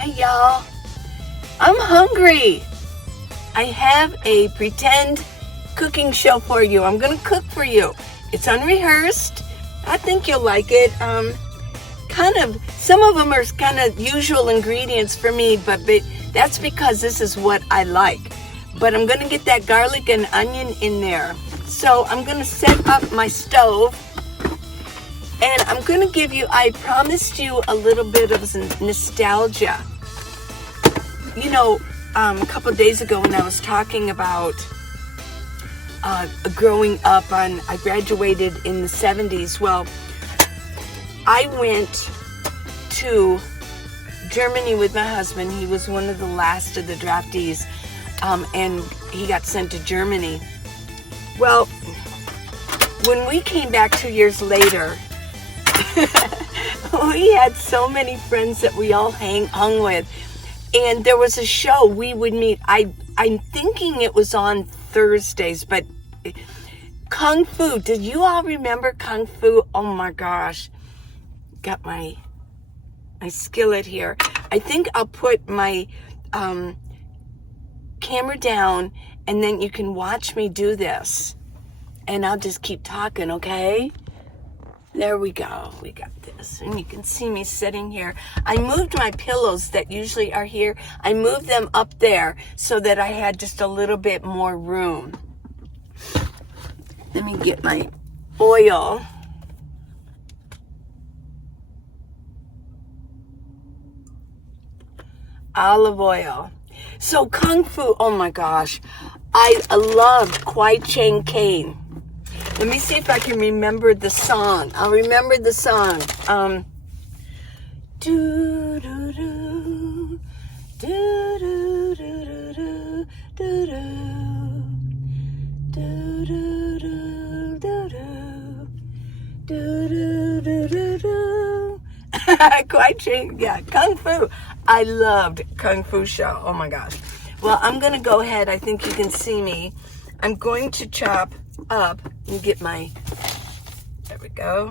Hey y'all, I'm hungry. I have a pretend cooking show for you. I'm gonna cook for you. It's unrehearsed. I think you'll like it. Some of them are kind of usual ingredients for me, but that's because this is what I like. But I'm gonna get that garlic and onion in there. So I'm gonna set up my stove, and I'm gonna give you, I promised you a little bit of nostalgia. You know, a couple of days ago when I was talking about growing up I graduated in the 70s. Well, I went to Germany with my husband. He was one of the last of the draftees, and he got sent to Germany. Well, when we came back 2 years later, we had so many friends that we all hung with. And there was a show we would meet. I'm thinking it was on Thursdays, but Kung Fu. Did you all remember Kung Fu? Oh my gosh. Got my skillet here. I think I'll put my camera down, and then you can watch me do this. And I'll just keep talking, okay? There we go. We got this. And you can see me sitting here. I moved my pillows that usually are here. I moved them up there so that I had just a little bit more room. Let me get my oil. Olive oil. So Kung Fu, oh my gosh. I loved Kwai Chang Caine. Let me see if I can remember the song. I'll remember the song. Do do do do do do do do do do do do do do. Quite change, yeah. Kung Fu. I loved Kung Fu show. Oh my gosh. Well, I'm gonna go ahead. I think you can see me. I'm going to chop up and get my, there we go,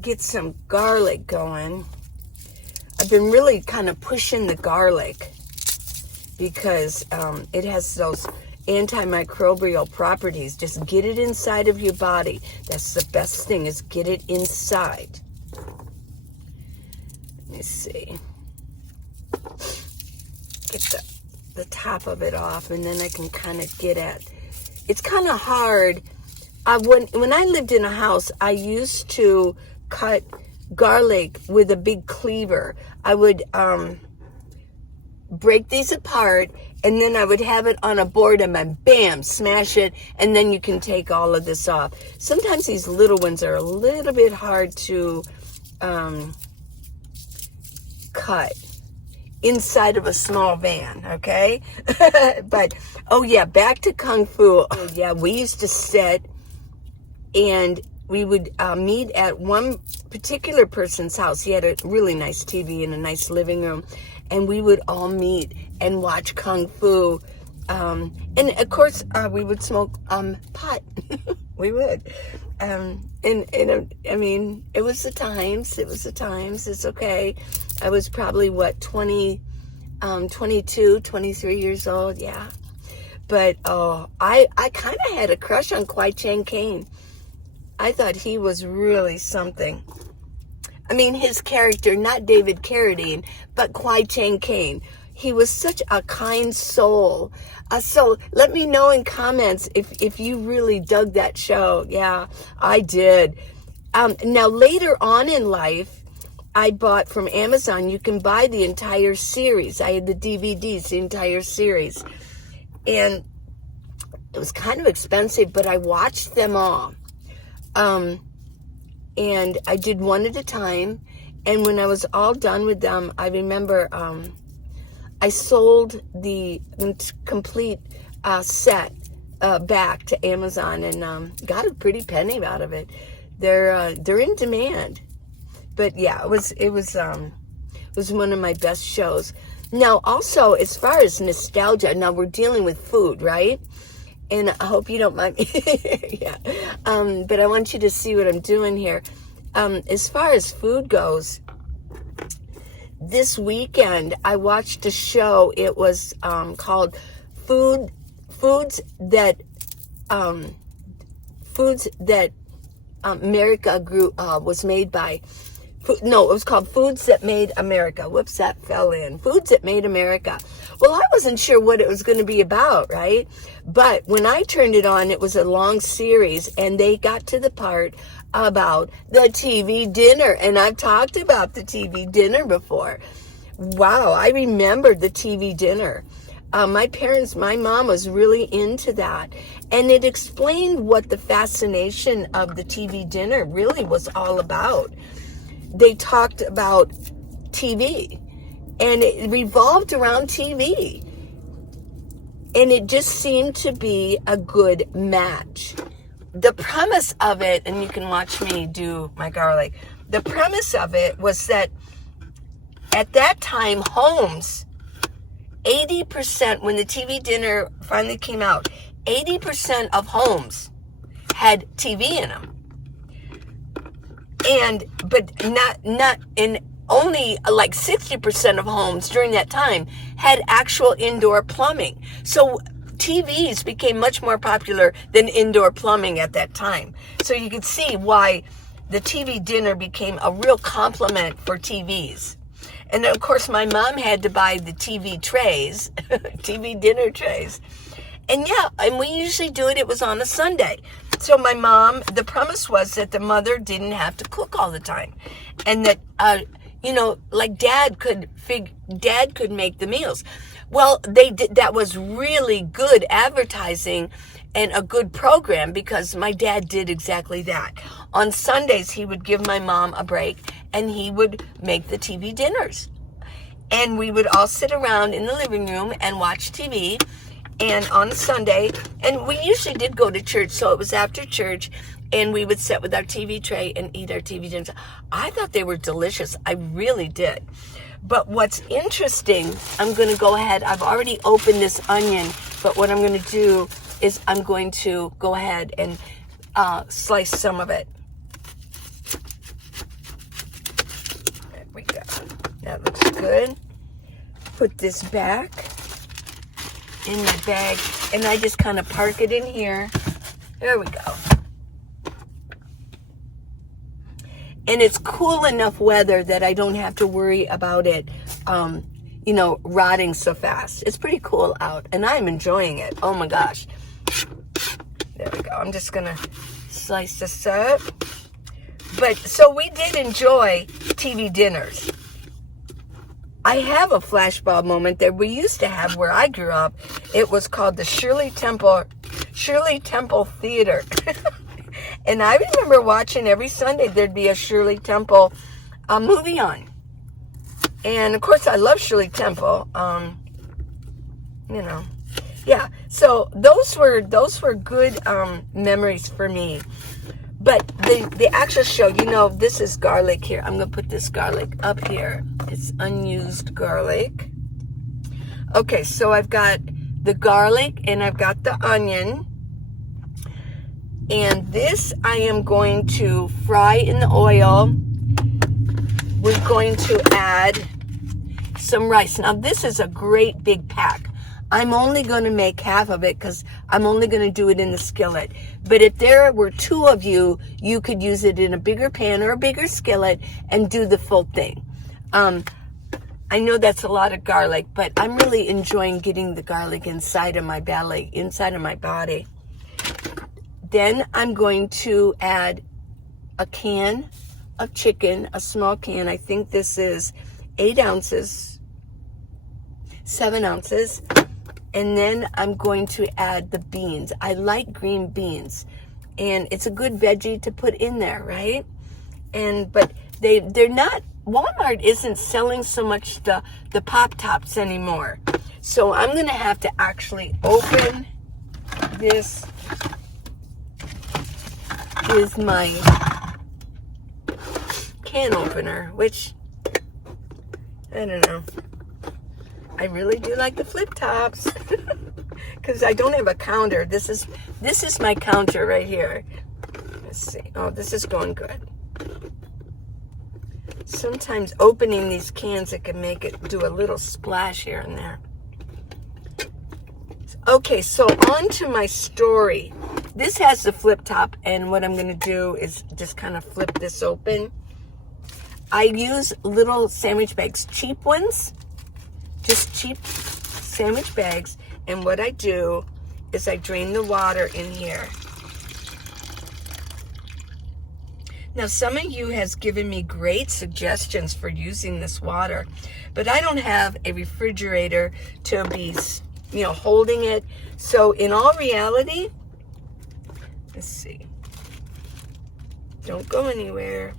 get some garlic going. I've been really kind of pushing the garlic because it has those antimicrobial properties. Just get it inside of your body. That's the best thing, is get it inside. Let me see. Get the top of it off, and then I can kind of get at. It's kind of hard. When I lived in a house, I used to cut garlic with a big cleaver. I would break these apart, and then I would have it on a board, and then bam, smash it, and then you can take all of this off. Sometimes these little ones are a little bit hard to cut inside of a small van, okay? But, oh yeah, back to Kung Fu. Oh, yeah, we used to sit, and we would meet at one particular person's house. He had a really nice TV and a nice living room, and we would all meet and watch Kung Fu. And of course, we would smoke pot. We would. And I mean, it was the times. It's okay. I was probably, 22, 23 years old. Yeah. But, I kind of had a crush on Kwai Chang Caine. I thought he was really something. I mean, his character, not David Carradine, but Kwai Chang Caine. He was such a kind soul. So let me know in comments if you really dug that show. Yeah, I did. Now, later on in life, I bought from Amazon, you can buy the entire series. I had the DVDs, the entire series. And it was kind of expensive, but I watched them all. And I did one at a time. And when I was all done with them, I remember I sold the complete set back to Amazon and got a pretty penny out of it. They're in demand. But yeah, it was one of my best shows. Now, also, as far as nostalgia, now we're dealing with food, right? And I hope you don't mind me. Yeah. But I want you to see what I'm doing here. As far as food goes, this weekend I watched a show. It was called Foods That America was made by. No, it was called Foods That Made America. Whoops, that fell in. Foods That Made America. Well, I wasn't sure what it was going to be about, right? But when I turned it on, it was a long series, and they got to the part about the TV dinner. And I've talked about the TV dinner before. Wow, I remembered the TV dinner. My mom was really into that. And it explained what the fascination of the TV dinner really was all about. They talked about TV, and it revolved around TV. And it just seemed to be a good match. The premise of it, and you can watch me do my garlic, the premise of it was that at that time, homes, 80%, when the TV dinner finally came out, 80% of homes had TV in them. But not in only like 60% of homes during that time had actual indoor plumbing. So TVs became much more popular than indoor plumbing at that time. So you could see why the TV dinner became a real compliment for TVs. And of course, my mom had to buy the TV trays, TV dinner trays. And yeah, and we usually do it. It was on a Sunday. So my mom, the premise was that the mother didn't have to cook all the time. And that, like dad could make the meals. Well, that was really good advertising and a good program, because my dad did exactly that. On Sundays, he would give my mom a break, and he would make the TV dinners. And we would all sit around in the living room and watch TV. And on Sunday, and we usually did go to church, so it was after church, and we would sit with our TV tray and eat our TV dinners. I thought they were delicious. I really did. But what's interesting, I'm going to go ahead. I've already opened this onion, but what I'm going to do is I'm going to go ahead and slice some of it. There we go. That looks good. Put this back in my bag, and I just kind of park it in here. There we go. And it's cool enough weather that I don't have to worry about it, rotting so fast. It's pretty cool out, and I'm enjoying it. Oh my gosh. There we go. I'm just gonna slice this up. But so we did enjoy TV dinners. I have a flashbulb moment that we used to have where I grew up. It was called the Shirley Temple Theater. And I remember watching every Sunday there'd be a Shirley Temple movie on. And of course I love Shirley Temple. Yeah. So those were good memories for me. But the actual show, this is garlic here. I'm going to put this garlic up here. It's unused garlic. Okay, so I've got the garlic and I've got the onion. And this I am going to fry in the oil. We're going to add some rice. Now, this is a great big pack. I'm only going to make half of it because I'm only going to do it in the skillet. But if there were two of you, you could use it in a bigger pan or a bigger skillet and do the full thing. I know that's a lot of garlic, but I'm really enjoying getting the garlic inside of my belly, inside of my body. Then I'm going to add a can of chicken, a small can. I think this is 8 ounces, 7 ounces. And then I'm going to add the beans. I like green beans. And it's a good veggie to put in there, right? But they're not, Walmart isn't selling so much the Pop-Tops anymore. So I'm going to have to actually open this. Is my can opener, which, I don't know. I really do like the flip tops because I don't have a counter. This is my counter right here. Let's see. Oh, this is going good. So sometimes opening these cans, it can make it do a little splash here and there. Okay, so on to my story. This has the flip top, and what I'm going to do is just kind of flip this open. I use little sandwich bags, cheap ones, just cheap sandwich bags, and what I do is I drain the water in here. Now, some of you has given me great suggestions for using this water, but I don't have a refrigerator to be, holding it. So in all reality, let's see. Don't go anywhere.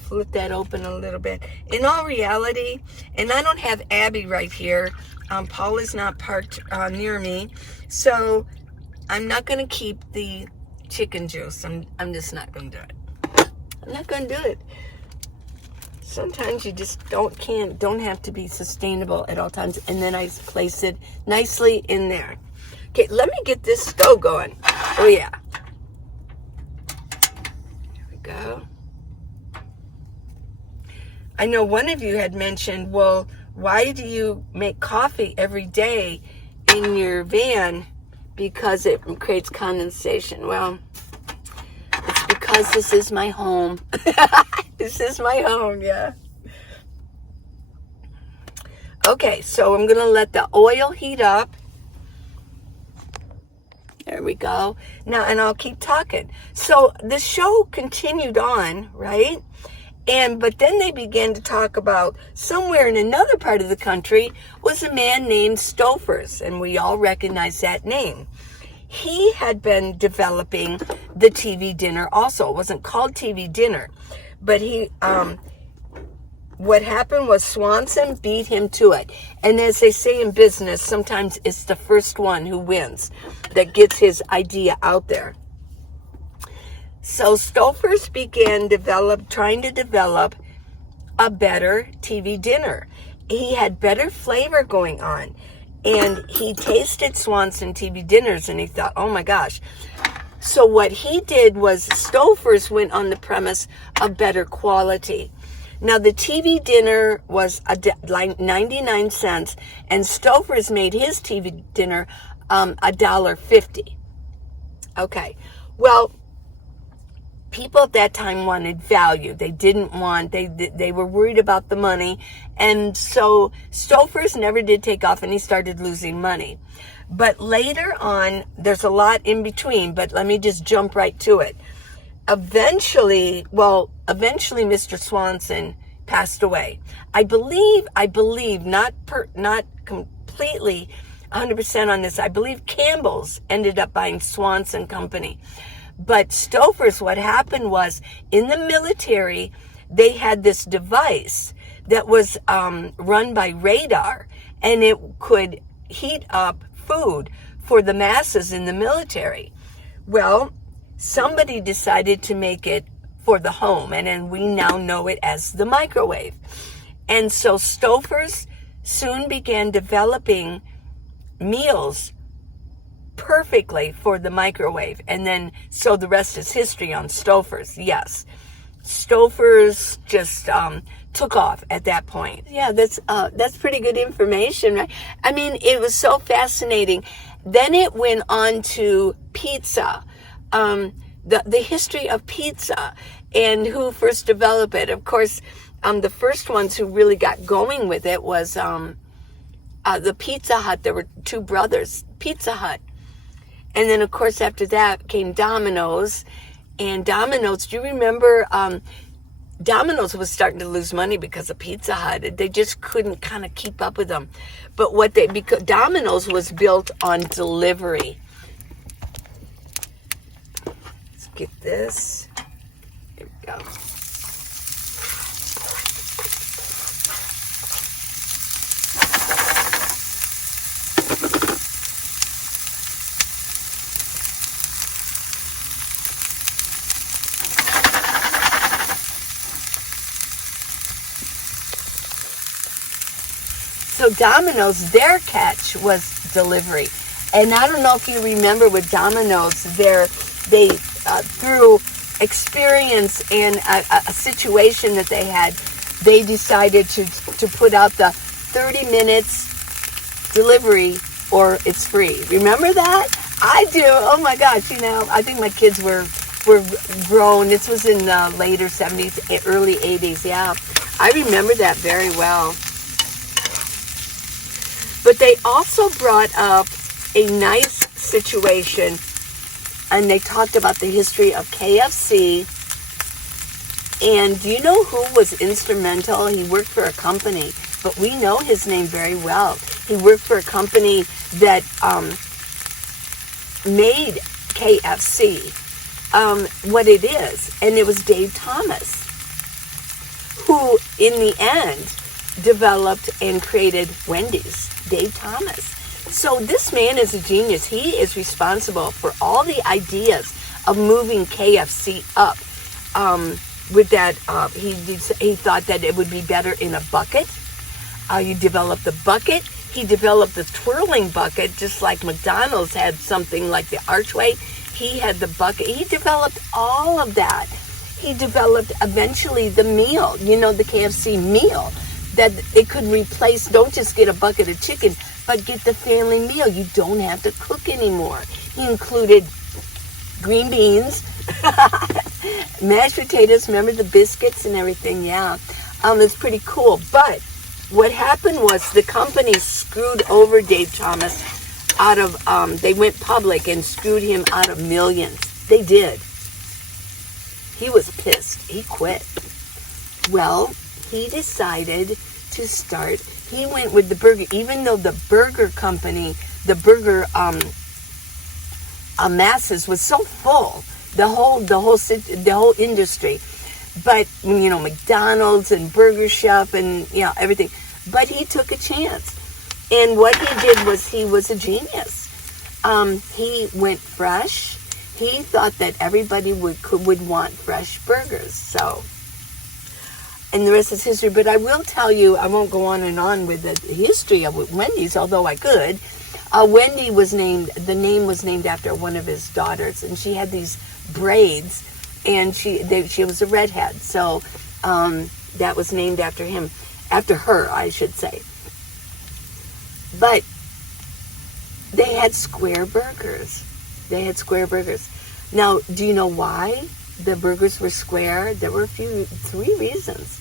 Flip that open a little bit. In all reality, and I don't have Abby right here. Paul is not parked near me, so I'm not going to keep the chicken juice. I'm just not going to do it. I'm not going to do it. Sometimes you just don't have to be sustainable at all times. And then I place it nicely in there. Okay, let me get this stove going. Oh yeah. There we go. I know one of you had mentioned, well, why do you make coffee every day in your van? Because it creates condensation. Well, it's because this is my home. This is my home, yeah. Okay, so I'm going to let the oil heat up. There we go. Now, and I'll keep talking. So the show continued on, right? But then they began to talk about somewhere in another part of the country was a man named Stouffer's, and we all recognize that name. He had been developing the TV dinner also. It wasn't called TV dinner, but what happened was Swanson beat him to it. And as they say in business, sometimes it's the first one who wins that gets his idea out there. So Stouffer's began trying to develop a better TV dinner. He had better flavor going on. And he tasted Swanson TV dinners and he thought, oh my gosh. So what he did was Stouffer's went on the premise of better quality. Now the TV dinner was like 99 cents and Stouffer's made his TV dinner $1.50. Okay, well, people at that time wanted value. They didn't want, they were worried about the money. And so Stouffer's never did take off and he started losing money. But later on, there's a lot in between, but let me just jump right to it. Eventually Mr. Swanson passed away. I believe, not completely 100% on this. I believe Campbell's ended up buying Swanson Company. But Stouffer's, what happened was, in the military, they had this device that was run by radar, and it could heat up food for the masses in the military. Well, somebody decided to make it for the home, and then we now know it as the microwave. And so Stouffer's soon began developing meals perfectly for the microwave. And then, so the rest is history on Stouffer's. Yes. Stouffer's just took off at that point. Yeah, that's pretty good information, right? I mean, it was so fascinating. Then it went on to pizza, the history of pizza and who first developed it. Of course, the first ones who really got going with it was the Pizza Hut. There were two brothers, Pizza Hut. And then, of course, after that came Domino's. And Domino's, do you remember, Domino's was starting to lose money because of Pizza Hut. They just couldn't kind of keep up with them. But because Domino's was built on delivery. Let's get this. There we go. So Domino's, their catch was delivery. And I don't know if you remember with Domino's, they threw experience and a situation that they had, they decided to put out the 30 minutes delivery or it's free. Remember that? I do. Oh my gosh, I think my kids were grown. This was in the later 70s, early 80s. Yeah, I remember that very well. But they also brought up a nice situation, and they talked about the history of KFC. And do you know who was instrumental? He worked for a company, but we know his name very well. He worked for a company that made KFC what it is. And it was Dave Thomas, who in the end developed and created Wendy's. Dave Thomas. So this man is a genius. He is responsible for all the ideas of moving KFC up. With that, he thought that it would be better in a bucket. You develop the bucket. He developed the twirling bucket, just like McDonald's had something like the archway. He had the bucket. He developed all of that. He developed eventually the meal, the KFC meal, that it could replace. Don't just get a bucket of chicken, but get the family meal. You don't have to cook anymore. He included green beans, mashed potatoes, remember the biscuits and everything. Yeah, it's pretty cool. But what happened was the company screwed over Dave Thomas out of, they went public and screwed him out of millions. They did. He was pissed. He quit. Well, he decided to start, he went with the burger, even though the burger company, the burger masses was so full, the whole industry. But, McDonald's and Burger Chef and, everything. But he took a chance. And what he did was he was a genius. He went fresh. He thought that everybody would want fresh burgers. So, and the rest is history. But I will tell you, I won't go on and on with the history of Wendy's, although I could. Wendy the name was named after one of his daughters, and she had these braids, and she was a redhead. So that was named after her, I should say. But they had square burgers. Now, do you know why the burgers were square? There were three reasons.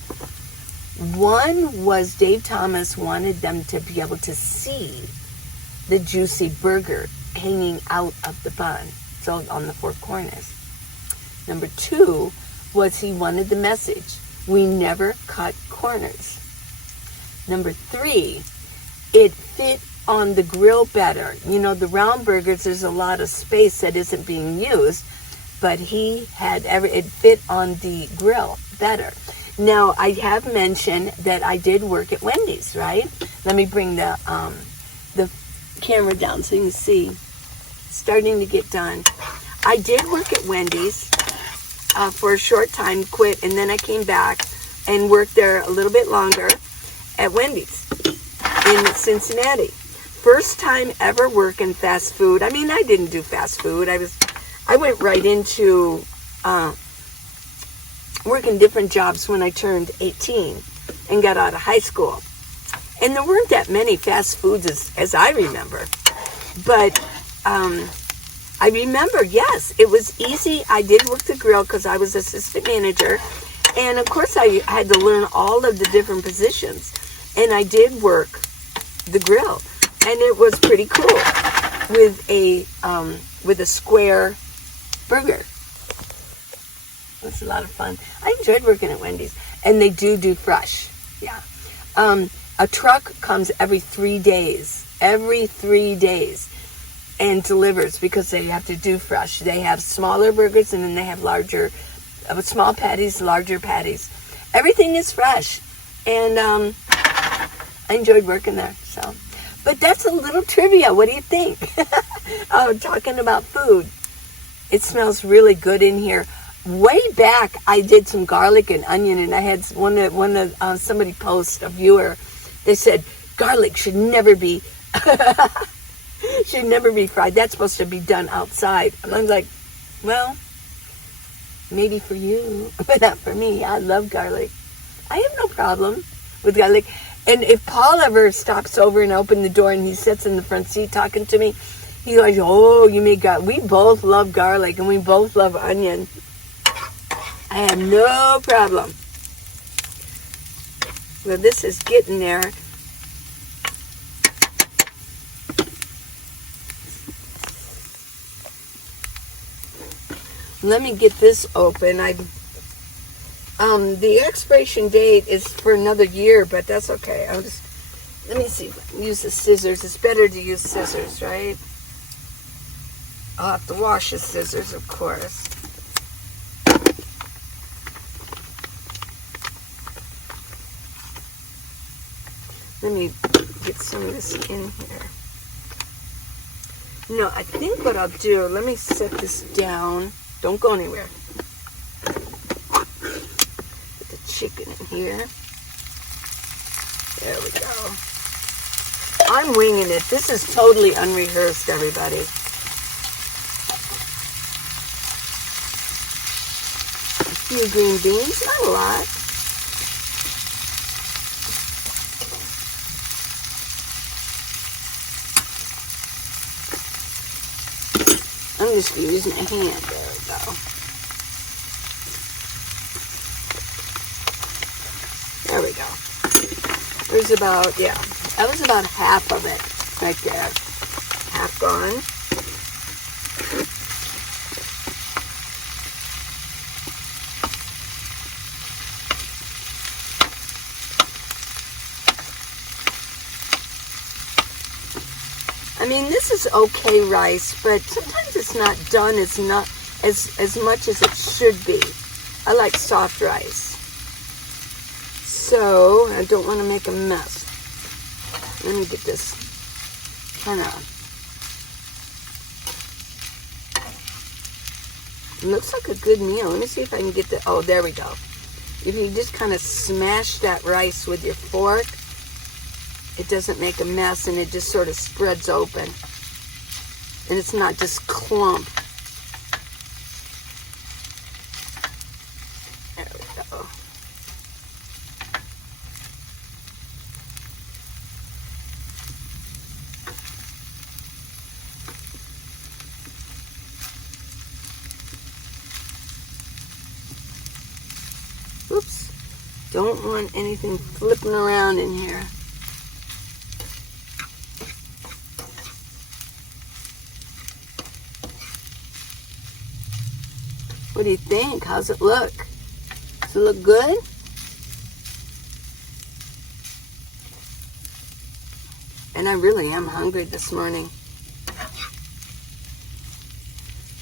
One was Dave Thomas wanted them to be able to see the juicy burger hanging out of the bun, so on the four corners. Number two was he wanted the message, we never cut corners. Number three, it fit on the grill better. The round burgers, there's a lot of space that isn't being used, but he had it fit on the grill better. Now, I have mentioned that I did work at Wendy's, right? Let me bring the camera down so you can see. Starting to get done. I did work at Wendy's for a short time, quit, and then I came back and worked there a little bit longer at Wendy's in Cincinnati. First time ever working fast food. I mean, I didn't do fast food. I went right into working different jobs when I turned 18 and got out of high school. And there weren't that many fast foods as I remember. But I remember, yes, it was easy. I did work the grill because I was assistant manager. And, of course, I had to learn all of the different positions. And I did work the grill. And it was pretty cool with a square burger. It was a lot of fun. I enjoyed working at Wendy's. And they do fresh. Yeah. A truck comes every 3 days. Every 3 days. And delivers because they have to do fresh. They have smaller burgers and then they have larger, small patties, larger patties. Everything is fresh. And I enjoyed working there. So, but that's a little trivia. What do you think? Talking about food. It smells really good in here. Way back, I did some garlic and onion, and I had somebody post, a viewer. They said garlic should never be fried. That's supposed to be done outside. And I'm like, well, Maybe for you, but not for me. I love garlic. I have no problem with garlic. And if Paul ever stops over and opens the door and he sits in the front seat talking to me, he goes, oh, you make garlic. We both love garlic and we both love onion. I have no problem. Well, this is getting there. Let me get this open. The expiration date is for another year, but that's okay. Let me see if I can use the scissors. It's better to use scissors, right? I'll have to wash the scissors, of course. Let me get some of this in here. No, I think what I'll do, let me set this down. Don't go anywhere. Put the chicken in here. There we go. I'm winging it. This is totally unrehearsed, everybody. A few green beans, not a lot. I'm just using a hand. There we go. There we go. There's about, yeah, that was about half of it right there. Half gone. I mean, this is okay rice, but sometimes it's not done as much as it should be. I like soft rice. So, I don't want to make a mess. Let me get this kind of... It looks like a good meal. Let me see if I can get the... Oh, there we go. If you just kind of smash that rice with your fork, it doesn't make a mess and it just sort of spreads open. And it's not just clump. There we go. Oops. Don't want anything flipping around in here. What do you think? How's it look? Does it look good? And I really am hungry this morning.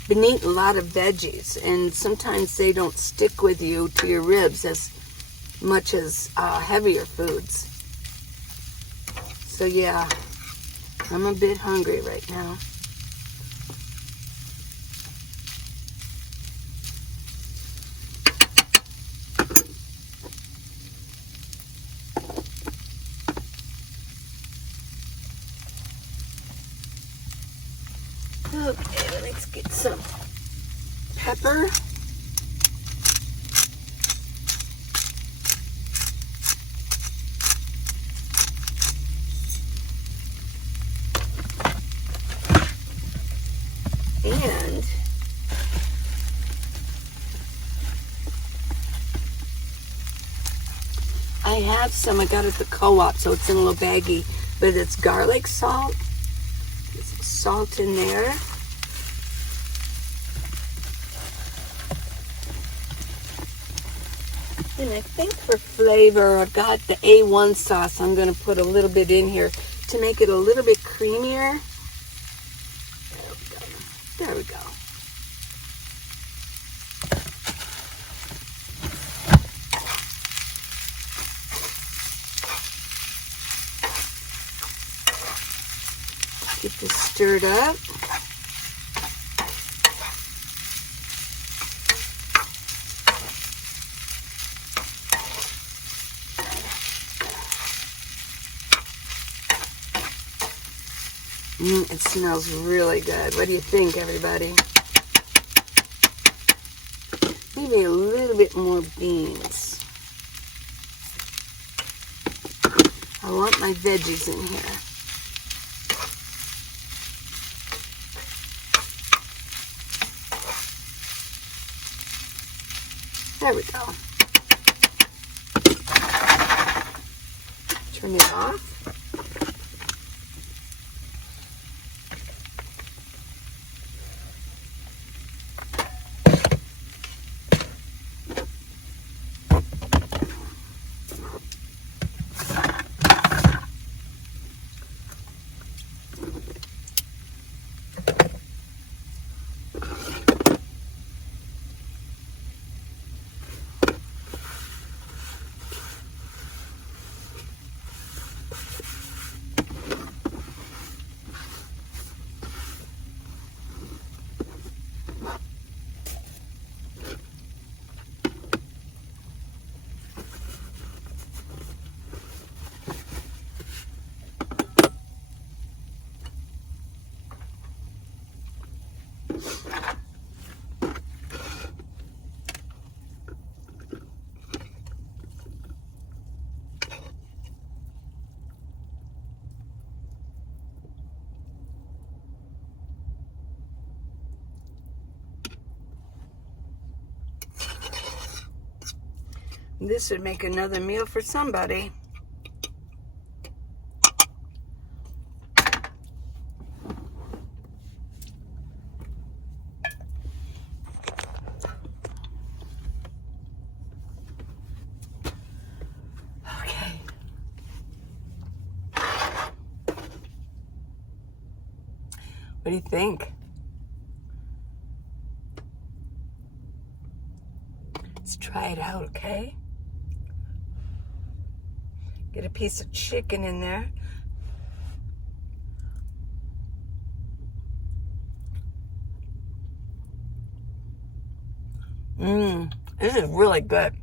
Been eating a lot of veggies, and sometimes they don't stick with you to your ribs as much as heavier foods. So yeah, I'm a bit hungry right now. Okay, let's get some pepper. And I have some, I got it at the co-op, so it's in a little baggie, but it's garlic salt. There's some salt in there. And I think for flavor, I've got the A1 sauce. I'm going to put a little bit in here to make it a little bit creamier. There we go. There we go. Get this stirred up. It smells really good. What do you think, everybody? Leave me a little bit more beans. I want my veggies in here. There we go. Turn it off. This would make another meal for somebody. Okay. What do you think? Let's try it out, okay? Get a piece of chicken in there. This is really good.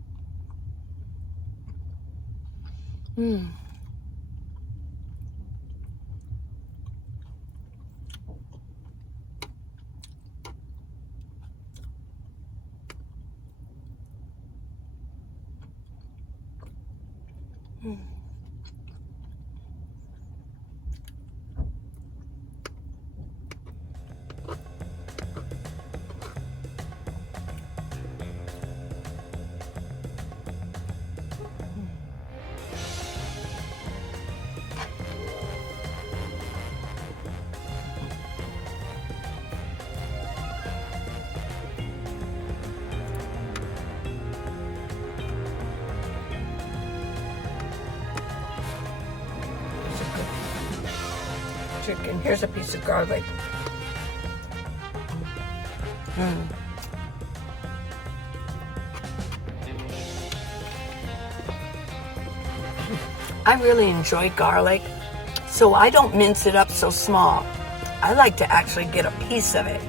Chicken. Here's a piece of garlic. I really enjoy garlic, so I don't mince it up so small. I like to actually get a piece of it.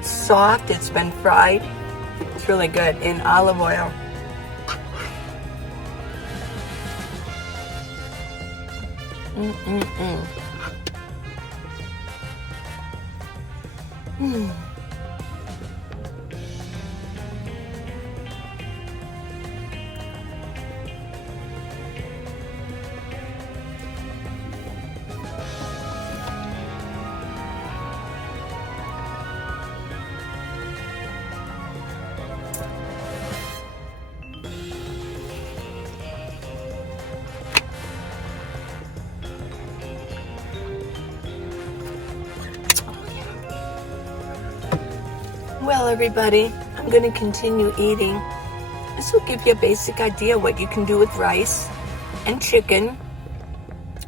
It's soft, it's been fried. It's really good in olive oil. Well, everybody, I'm going to continue eating. This will give you a basic idea what you can do with rice and chicken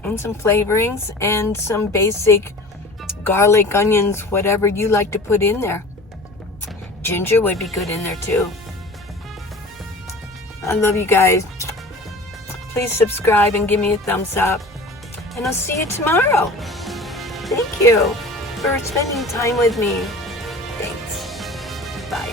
and some flavorings and some basic garlic, onions, whatever you like to put in there. Ginger would be good in there too. I love you guys. Please subscribe and give me a thumbs up. And I'll see you tomorrow. Thank you for spending time with me. Thanks. Bye.